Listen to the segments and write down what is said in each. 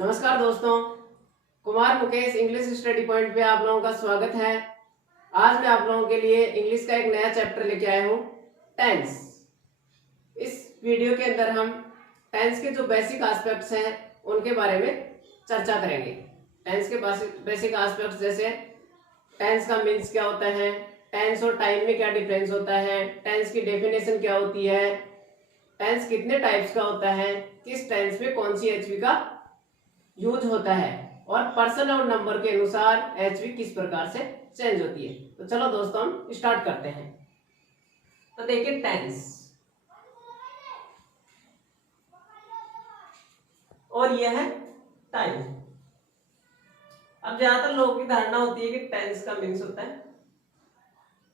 नमस्कार दोस्तों, Kumar Mukesh English study point पे आप लोगों का स्वागत है। आज मैं आप लोगों के लिए इंग्लिश का एक नया चैप्टर लेके आया हूँ, टेंस। इस वीडियो के अंदर हम टेंस के जो बेसिक एस्पेक्ट्स हैं उनके बारे में चर्चा करेंगे। टेंस के बेसिक एस्पेक्ट्स जैसे टेंस का मीन्स क्या होता है, टेंस और टाइम में क्या डिफरेंस होता है, टेंस की डेफिनेशन क्या होती है, टेंस कितने टाइप्स का होता है, किस टेंस में कौन सी एचवी का यूज होता है और पर्सन और नंबर के अनुसार एचवी किस प्रकार से चेंज होती है। तो चलो दोस्तों हम स्टार्ट करते हैं। तो देखिए टेंस और यह है टाइम। अब ज्यादातर लोगों की धारणा होती है कि टेंस का मीन्स होता है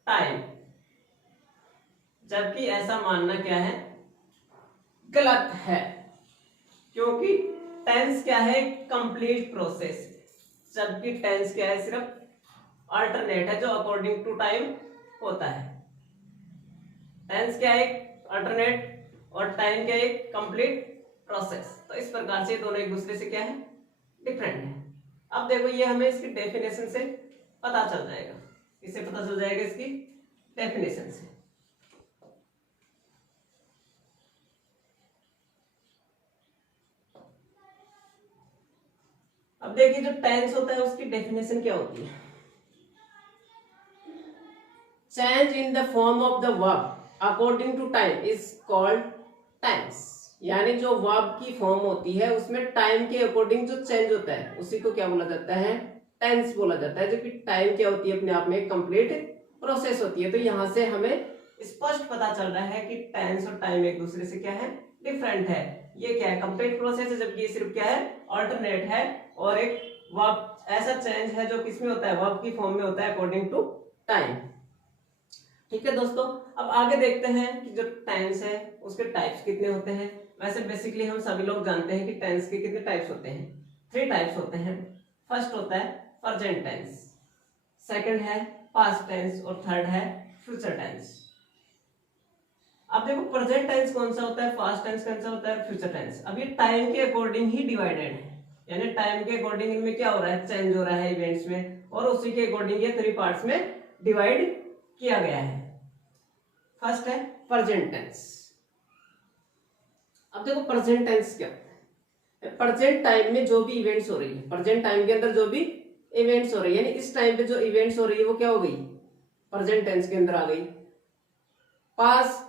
टाइम, जबकि ऐसा मानना क्या है, गलत है। क्योंकि टेंस क्या है, कंप्लीट प्रोसेस, जबकि टेंस क्या है, सिर्फ अल्टरनेट है जो अकॉर्डिंग टू टाइम होता है। टेंस क्या है, अल्टरनेट, और टाइम क्या है, कंप्लीट प्रोसेस। तो इस प्रकार से दोनों एक दूसरे से क्या है, डिफरेंट है। अब देखो ये हमें इसकी डेफिनेशन से पता चल जाएगा। इससे पता चल जाएगा इसकी डेफिनेशन से। अब देखिए जो टेंस होता है उसकी डेफिनेशन क्या होती है, change in the form of the verb according to time is called tense. यानी जो वर्ब की फॉर्म होती है उसमें टाइम के अकॉर्डिंग जो चेंज होता है उसी को क्या बोला जाता है, टेंस बोला जाता है। जबकि टाइम क्या होती है, अपने आप में एक कंप्लीट प्रोसेस होती है। तो यहां से हमें स्पष्ट पता चल रहा है कि टेंस और टाइम एक दूसरे से क्या है, डिफरेंट है। ये क्या है, कंप्लीट प्रोसेस है, जबकि ये सिर्फ क्या है, अल्टरनेट है। और एक वर्ब ऐसा चेंज है जो किसमें होता है, वर्ब की फॉर्म में होता है अकॉर्डिंग टू टाइम। ठीक है दोस्तों, अब आगे देखते हैं कि जो टेंस है उसके टाइप्स कितने होते हैं। वैसे बेसिकली हम सभी लोग जानते हैं कि टेंस के कितने टाइप्स होते हैं, 3 टाइप्स होते हैं। फर्स्ट होता है प्रेजेंट टेंस, सेकंड है पास्ट टेंस और थर्ड है फ्यूचर टेंस। अब देखो प्रेजेंट टेंस कौन सा होता है, पास्ट टेंस कौन सा होता है, फ्यूचर टेंस। अब ये टाइम के अकॉर्डिंग ही डिवाइडेड है, यानी टाइम के अकॉर्डिंग इनमें क्या हो रहा है, चेंज हो रहा है इवेंट्स में, और उसी के अकॉर्डिंग ये 3 पार्ट्स में डिवाइड किया गया है। फर्स्ट है प्रेजेंट टेंस। अब देखो प्रेजेंट टेंस क्या होता है, प्रेजेंट टाइम में जो भी इवेंट्स हो रही है, प्रेजेंट टाइम के अंदर जो भी इवेंट्स हो रही है, यानी इस टाइम पे जो इवेंट्स हो रही है वो क्या हो गई, प्रेजेंट टेंस के अंदर आ गई। पास्ट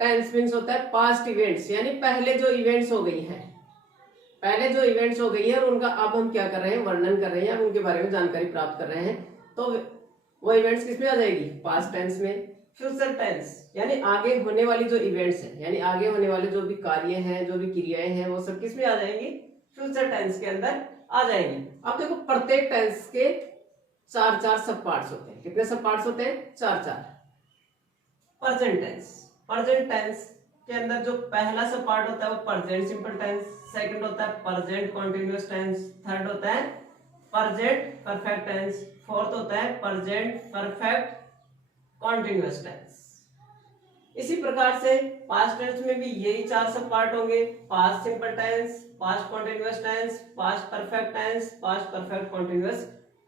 टेंस मींस होता है पास्ट इवेंट्स, यानी पहले जो इवेंट्स हो गई हैं, पहले जो इवेंट्स हो गई है और उनका अब हम क्या कर रहे हैं, वर्णन कर रहे हैं, अब उनके बारे में जानकारी प्राप्त कर रहे हैं। तो वो इवेंट्स किस में आ जाएगी, पास्ट टेंस में। फ्यूचर टेंस यानी आगे होने वाली जो इवेंट्स हैं, यानी आगे होने वाले जो भी कार्य हैं, जो भी क्रियाएं हैं, वो सब किस में आ जाएंगी, फ्यूचर टेंस के अंदर आ जाएंगी। अब देखो प्रत्येक टेंस के 4 सब पार्ट्स होते हैं। कितने सब पार्ट्स होते हैं, 4। प्रेजेंट टेंस, प्रेजेंट टेंस के अंदर जो पहला सब पार्ट होता है वो प्रेजेंट सिंपल टेंस, सेकंड होता है प्रेजेंट कॉन्टिन्यूअस टेंस, थर्ड होता है प्रेजेंट परफेक्ट टेंस, फोर्थ होता है प्रेजेंट परफेक्ट कॉन्टिन्यूअस टेंस। इसी प्रकार से पास्ट टेंस में भी यही 4 सब पार्ट होंगे, past simple tense, past continuous tense, past perfect tense, past perfect continuous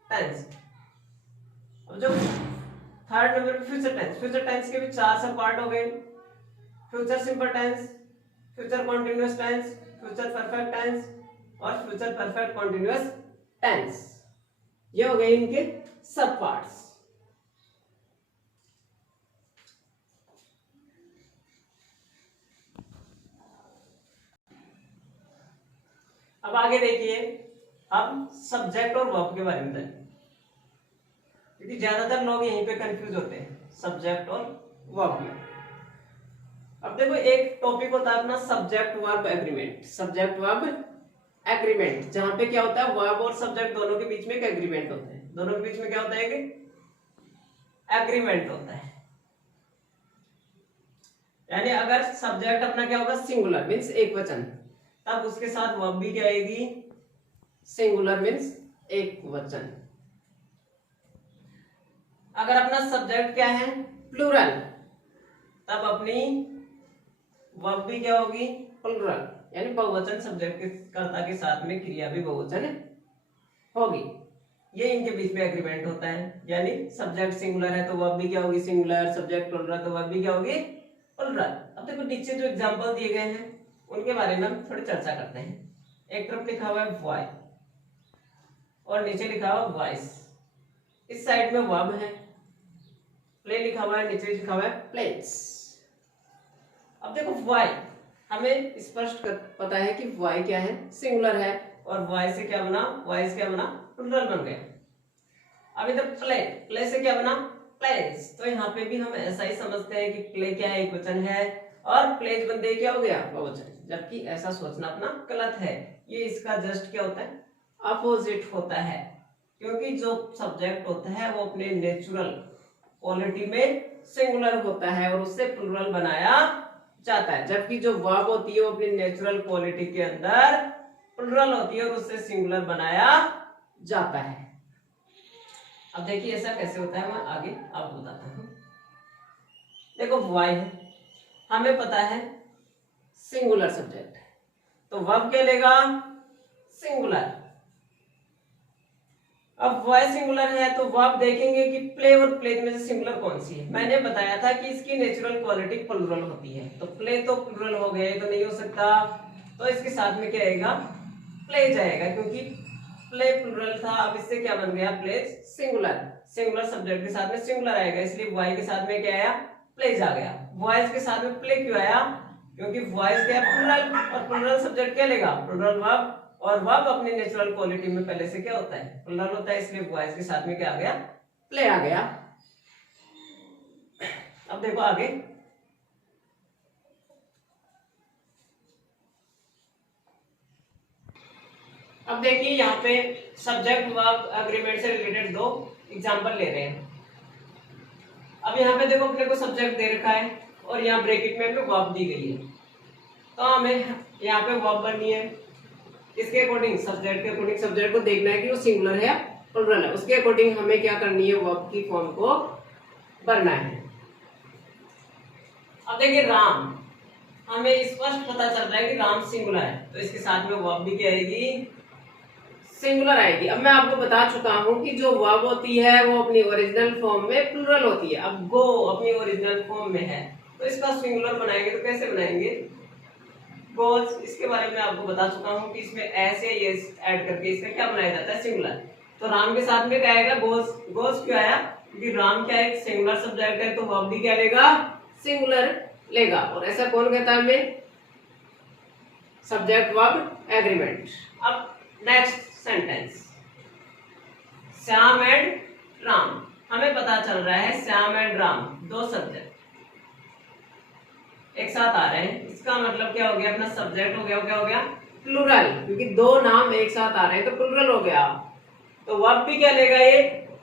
tense. अब जो थर्ड नंबर पे फ्यूचर टेंस, फ्यूचर टेंस के भी 4 सब पार्ट हो गए, future simple tense, future continuous tense, future perfect tense और फ्यूचर परफेक्ट कॉन्टिन्यूअस टेंस। ये हो गए इनके सब पार्ट्स। अब आगे देखिए, अब सब्जेक्ट और वर्ब के बारे में जानिए, क्योंकि ज्यादातर लोग यहीं पे कंफ्यूज होते हैं सब्जेक्ट और वर्ब में। अब देखो एक टॉपिक होता है अपना subject verb agreement, subject verb agreement, जहां पे क्या होता है, वर्ब और सब्जेक्ट दोनों के बीच में एक एग्रीमेंट होता है। दोनों के बीच में क्या होता है, एक एग्रीमेंट होता है। यानी अगर सब्जेक्ट अपना क्या होगा, सिंगुलर मींस एक वचन, तब उसके साथ वर्ब भी क्या आएगी, सिंगुलर मींस एक वचन। अगर अपना सब्जेक्ट क्या है, प्लूरल, तब अपनी वर्ब भी क्या होगी, प्लूरल, यानी बहुवचन सब्जेक्ट के कर्ता के साथ में क्रिया भी बहुवचन होगी। ये इनके बीच में एग्रीमेंट होता है, यानी सब्जेक्ट सिंगुलर है तो वर्ब भी क्या होगी सिंगुलर, सब्जेक्ट प्लुरल तो वर्ब भी क्या होगी प्लुरल। अब देखो नीचे जो एग्जांपल दिए गए हैं उनके बारे में हम थोड़ी चर्चा करते हैं। एक तरफ लिखा हुआ है बॉय और नीचे लिखा हुआ वॉइस, इस साइड में वर्ब है, प्ले लिखा हुआ है, नीचे लिखा हुआ है प्लेस। अब देखो वाई हमें स्पष्ट पता है कि वाई क्या है सिंगुलर है और वाई से क्या बना वॉइस क्या बना प्लुरल बन गया। अब इधर प्ले, प्ले से क्या बना प्लेस, तो यहाँ पे भी हम ऐसा ही समझते हैं कि प्ले क्या है एकवचन है और प्लेस बनते क्या हो गया बहुवचन, जबकि ऐसा सोचना अपना गलत है। ये इसका जस्ट क्या होता है अपोजिट होता है, क्योंकि जो सब्जेक्ट होता है वो अपने नेचुरल क्वालिटी में सिंगुलर होता है और उससे प्लुरल बनाया जाता है, जबकि जो वर्ब होती है वो अपनी नेचुरल क्वालिटी के अंदर प्लुरल होती है और उससे सिंगुलर बनाया जाता है। अब देखिए ऐसा कैसे होता है मैं आगे आपको बताता हूं। देखो वाई है, हमें पता है सिंगुलर सब्जेक्ट है तो वर्ब क्या लेगा सिंगुलर। अब वाई सिंगुलर है तो वर्ब देखेंगे कि प्ले और प्लेज में से सिंगुलर कौन सी है। मैंने बताया था कि इसकी नेचुरल क्वालिटी प्लुरल होती है, तो प्ले तो प्लुरल हो गए तो नहीं हो सकता, तो इसके साथ में क्या आएगा प्ले जाएगा, क्योंकि प्ले प्लुरल था। अब इससे क्या बन गया प्लेज सिंगुलर, सिंगुलर सब्जेक्ट के साथ में सिंगुलर आएगा, इसलिए वाई के साथ में क्या आया प्लेज आ गया। वॉइस के साथ में प्ले क्यों आया, क्योंकि वॉइस क्या है प्लुरल और प्लुरल सब्जेक्ट क्या लेगा प्लुरल वर्ब, और वर्ब अपनी नेचुरल क्वालिटी में पहले से क्या होता है प्लुरल होता है, इसलिए वॉइस के साथ में क्या आ गया प्ले आ गया। अब देखो आगे अब देखिए यहाँ पे सब्जेक्ट वर्ब एग्रीमेंट से रिलेटेड दो एग्जांपल ले रहे हैं। अब यहाँ पे देखो अपने को सब्जेक्ट दे रखा है और यहाँ ब्रैकेट में हमें वर्ब दी गई है, तो हमें यहाँ पे वर्ब बननी है। इसके अकॉर्डिंग सब्जेक्ट के अकॉर्डिंग सब्जेक्ट को देखना है कि वो सिंगुलर है या प्लुरल है, उसके अकॉर्डिंग हमें क्या करनी है वर्ब की फॉर्म को भरना है। अब देखिए राम, हमें स्पष्ट पता चल रहा है कि राम सिंगुलर है, तो इसके साथ में वर्ब भी क्या आएगी सिंगुलर आएगी। अब मैं आपको बता चुका हूं कि जो वर्ब होती है वो अपनी ओरिजिनल फॉर्म में प्लुरल होती है। अब गो अपनी ओरिजिनल फॉर्म में है तो इसका सिंगुलर बनाएंगे तो कैसे बनाएंगे गोज, इसके बारे में आपको बता चुका हूं कि इसमें ऐसे ये ऐड करके इसका क्या बनाया जाता है सिंगुलर। तो राम के साथ में क्या आएगा गोज, गोज क्यों आया क्योंकि राम क्या है सिंगुलर सब्जेक्ट है, तो वर्ब भी क्या लेगा सिंगुलर लेगा। और ऐसा कौन कहता है हमें सब्जेक्ट वर्ब एग्रीमेंट। अब next sentence Shyam and Ram, हमें पता चल रहा है श्याम एंड राम दो सब्जेक्ट एक साथ आ रहे हैं, इसका मतलब क्या हो गया अपना सब्जेक्ट हो गया क्या हो गया प्लुरल, क्योंकि दो नाम एक साथ आ रहे हैं तो प्लुरल हो गया। तो वर्ब भी क्या लेगा ये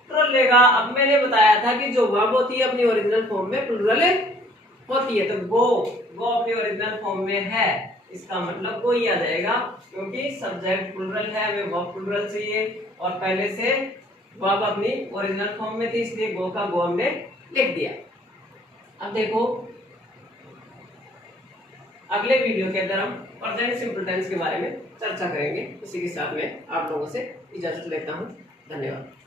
प्लुरल लेगा। अब मैंने बताया था कि जो वर्ब होती है अपनी ओरिजिनल फॉर्म में प्लुरल होती है, तो गो, गो अपनी ओरिजिनल फॉर्म में है, इसका मतलब गो ही आ जाएगा, क्योंकि सब्जेक्ट प्लुरल है हमें वर्ब प्लुरल चाहिए और पहले से वर्ब अपनी ओरिजिनल फॉर्म में थी इसलिए गो का गो हमने लिख दिया। अब देखो अगले वीडियो के अंदर हम प्रेजेंट सिंपल टेंस के बारे में चर्चा करेंगे। इसी के साथ में आप लोगों से इजाजत लेता हूं। धन्यवाद।